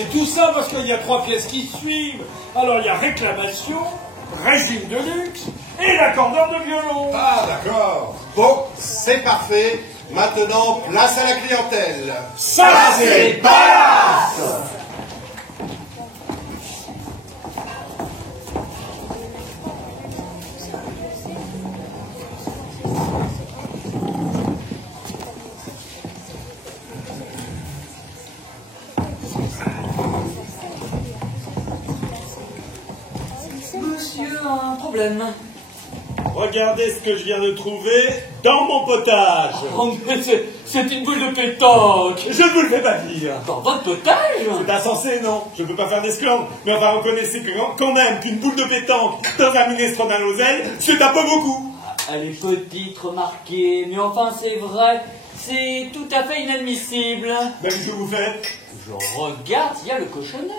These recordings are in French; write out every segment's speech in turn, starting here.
c'est tout ça parce qu'il y a 3 pièces qui suivent. Alors il y a réclamation, régime de luxe et l'accordeur de violon. Ah, d'accord. Bon, c'est parfait. Maintenant, place à la clientèle. Ça, c'est Palace. Monsieur a un problème. Regardez ce que je viens de trouver dans mon potage. Oh, mais c'est une boule de pétanque. Je ne vous le fais pas dire. Dans votre potage? C'est insensé, non? Je ne peux pas faire d'esclandre. Mais enfin, reconnaissez que quand même qu'une boule de pétanque dans un minestrone à l'oseille, c'est un peu beaucoup. Elle est petite, remarquez, mais enfin c'est vrai, c'est tout à fait inadmissible. Mais qu'est-ce que vous faites? Je regarde s'il y a le cochonnet.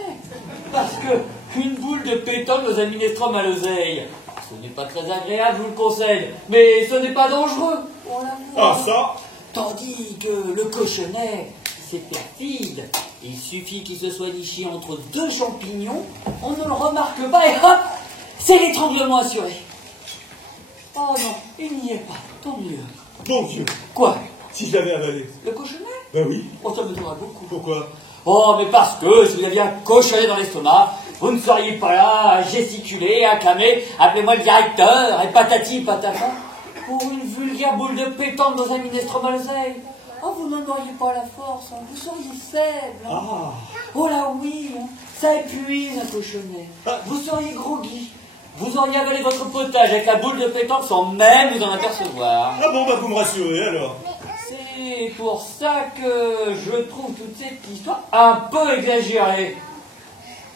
Parce que une boule de pétanque dans un minestrone à l'oseille, ce n'est pas très agréable, je vous le conseille, mais ce n'est pas dangereux. On la voit. Ah, ça? Tandis que le cochonnet, c'est perfide. Il suffit qu'il se soit niché entre 2 champignons, on ne le remarque pas et hop, c'est l'étranglement assuré. Oh non, il n'y est pas, tant mieux. Bon Dieu, Quoi? si je l'avais avalé. Le cochonnet? Ben oui. Oh, ça me donnera beaucoup. Pourquoi? Oh, mais parce que si vous aviez un cochonnet dans l'estomac, vous ne seriez pas là à gesticuler, à clamer, appelez-moi le directeur, et patati patata, pour une vulgaire boule de pétanque dans un minestrone à l'oseille. Oh, vous n'en auriez pas la force, hein. Vous seriez faible. Hein. Ah. Oh là oui, hein. Ça épuise un cochonnet. Vous seriez groggy. Vous auriez avalé votre potage avec la boule de pétanque sans même vous en apercevoir. Ah bon, bah vous me rassurez alors. C'est pour ça que je trouve toute cette histoire un peu exagérée.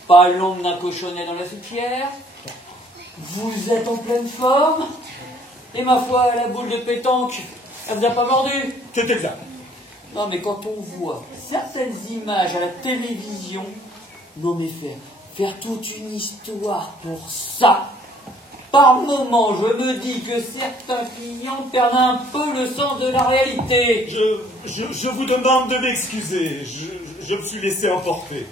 Pas l'ombre d'un cochonnet dans la soupière. Vous êtes en pleine forme. Et ma foi, la boule de pétanque, elle vous a pas mordu. C'est exact. Non mais quand on voit certaines images à la télévision, non mais faire toute une histoire pour ça. Par moments, je me dis que certains clients perdent un peu le sens de la réalité. Je vous demande de m'excuser. Je me suis laissé emporter.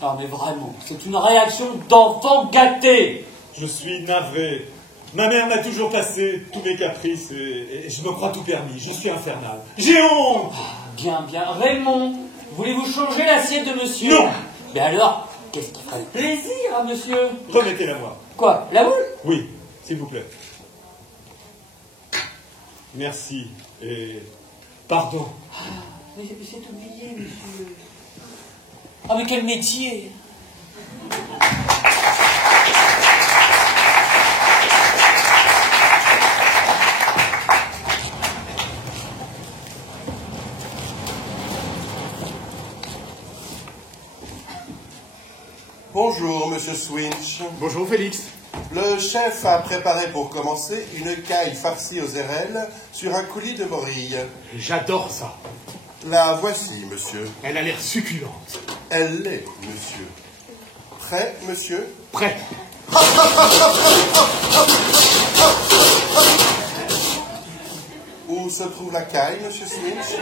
Ah mais vraiment, c'est une réaction d'enfant gâté. Je suis navré. Ma mère m'a toujours passé tous mes caprices et je me crois tout permis. Je suis infernal. J'ai honte. Bien, bien. Raymond, voulez-vous changer l'assiette de monsieur? Non. Mais alors, qu'est-ce qui ferait plaisir à monsieur? Remettez-la moi. Quoi, la boule? Oui, s'il vous plaît. Merci et pardon. Mais c'est oublié, monsieur. Ah mais quel métier! Bonjour, monsieur Swinch. Bonjour Félix. Le chef a préparé pour commencer une caille farcie aux érelles sur un coulis de morille. J'adore ça. La voici, monsieur. Elle a l'air succulente. Elle l'est, monsieur. Prêt, monsieur? Prêt. Où se trouve la caille, monsieur Swinch?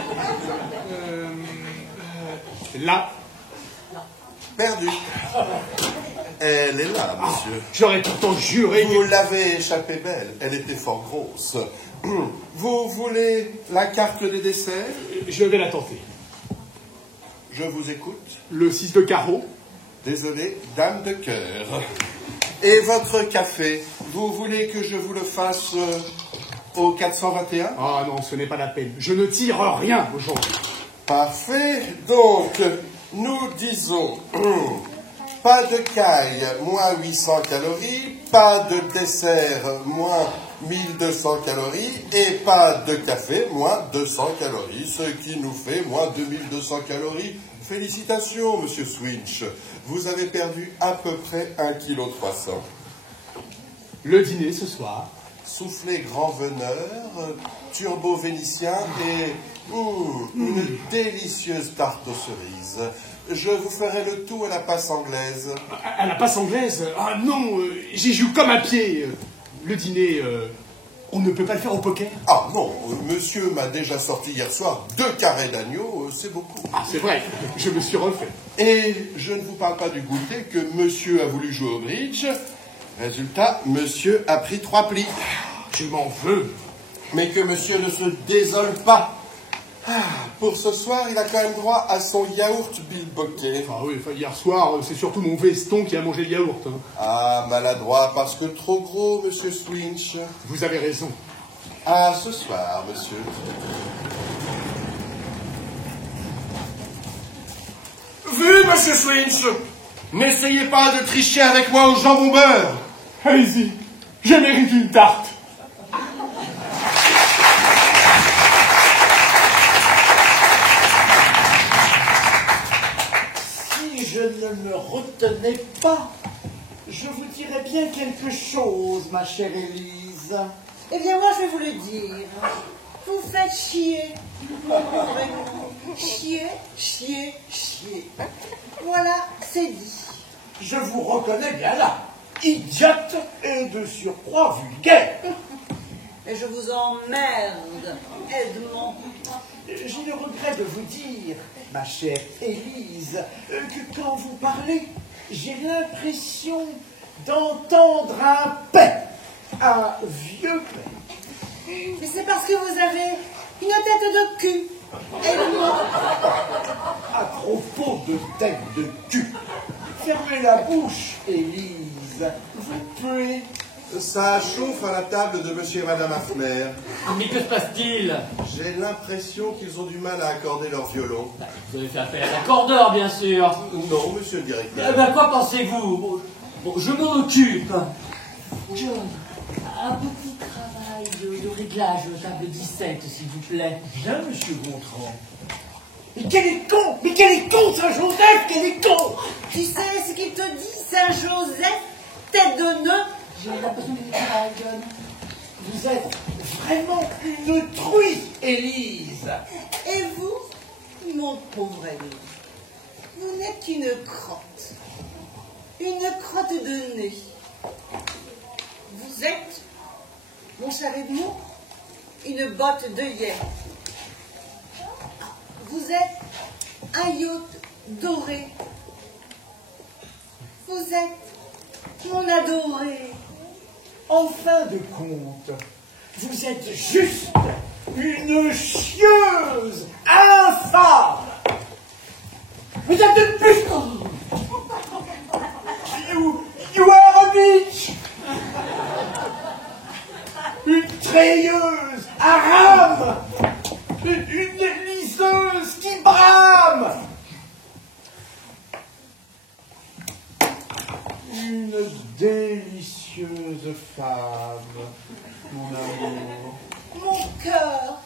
Là. Perdu. Elle est là, monsieur. J'aurais pourtant juré Vous l'avez échappée belle. Elle était fort grosse. Vous voulez la carte des desserts? Je vais la tenter. Je vous écoute. Le 6 de carreau. Désolé, dame de cœur. Et votre café, vous voulez que je vous le fasse au 421? Ah non, ce n'est pas la peine. Je ne tire rien aujourd'hui. Parfait. Donc, nous disons pas de caille, moins 800 calories, pas de dessert, moins 1200 calories, et pas de café, moins 200 calories, ce qui nous fait moins 2200 calories. Félicitations, monsieur Swinch. Vous avez perdu à peu près 1,3 kg. Le dîner ce soir. Soufflé grand veneur, turbo vénitien et une délicieuse tarte aux cerises. Je vous ferai le tout à la passe anglaise. À la passe anglaise? Ah non, j'y joue comme un pied. Le dîner On ne peut pas le faire au poker? Ah non, monsieur m'a déjà sorti hier soir 2 carrés d'agneau, c'est beaucoup. Ah, c'est vrai, je me suis refait. Et je ne vous parle pas du goûter que monsieur a voulu jouer au bridge. Résultat, monsieur a pris 3 plis. Je m'en veux. Mais que monsieur ne se désole pas. Ah, pour ce soir, il a quand même droit à son yaourt bilboquet. Ah oui, enfin, hier soir, c'est surtout mon veston qui a mangé le yaourt. Hein. Ah, maladroit, parce que trop gros, monsieur Swinch. Vous avez raison. Ah, ce soir, monsieur. Vu, monsieur Swinch. N'essayez pas de tricher avec moi au jambon beurre. Allez-y, je mérite une tarte. Si je ne me retenais pas, je vous dirais bien quelque chose, ma chère Élise. Eh bien, moi, je vais vous le dire. Vous faites chier. Vraiment. Chier, chier, chier. Voilà, c'est dit. Je vous reconnais bien là, idiote et de surcroît vulgaire. Et je vous emmerde, Edmond. J'ai le regret de vous dire, ma chère Élise, que quand vous parlez, j'ai l'impression d'entendre un paix, un vieux paix. Mais c'est parce que vous avez une tête de cul, Edmond. À propos de tête de cul, fermez la bouche, Élise, vous plaît. Ça chauffe à la table de monsieur et madame Hafner. Mais que se passe-t-il? J'ai l'impression qu'ils ont du mal à accorder leur violon. Vous avez fait appel à l'accordeur, bien sûr. Non, monsieur le Eh directeur. ben, quoi pensez-vous? Bon, je m'occupe. John, un petit travail de réglage de table 17, s'il vous plaît. Bien, monsieur Gontran. Mais quel est con! Mais quel est con, Saint-Joseph! Quel est con! Tu sais ce qu'il te dit, Saint-Joseph, tête de nœud? J'ai l'impression qu'il travaille, John. Vous êtes vraiment une truie, Élise. Et vous, mon pauvre ami, vous n'êtes qu'une crotte. Une crotte de nez. Vous êtes, mon cher Edmond, une botte d'œillet. Vous êtes un yacht doré. Vous êtes mon adoré. En fin de compte, vous êtes juste une chieuse infâme. Vous êtes une pute. You are a bitch. Une treilleuse à rame. Une liseuse qui brame. Une délicieuse femme, mon amour. Mon cœur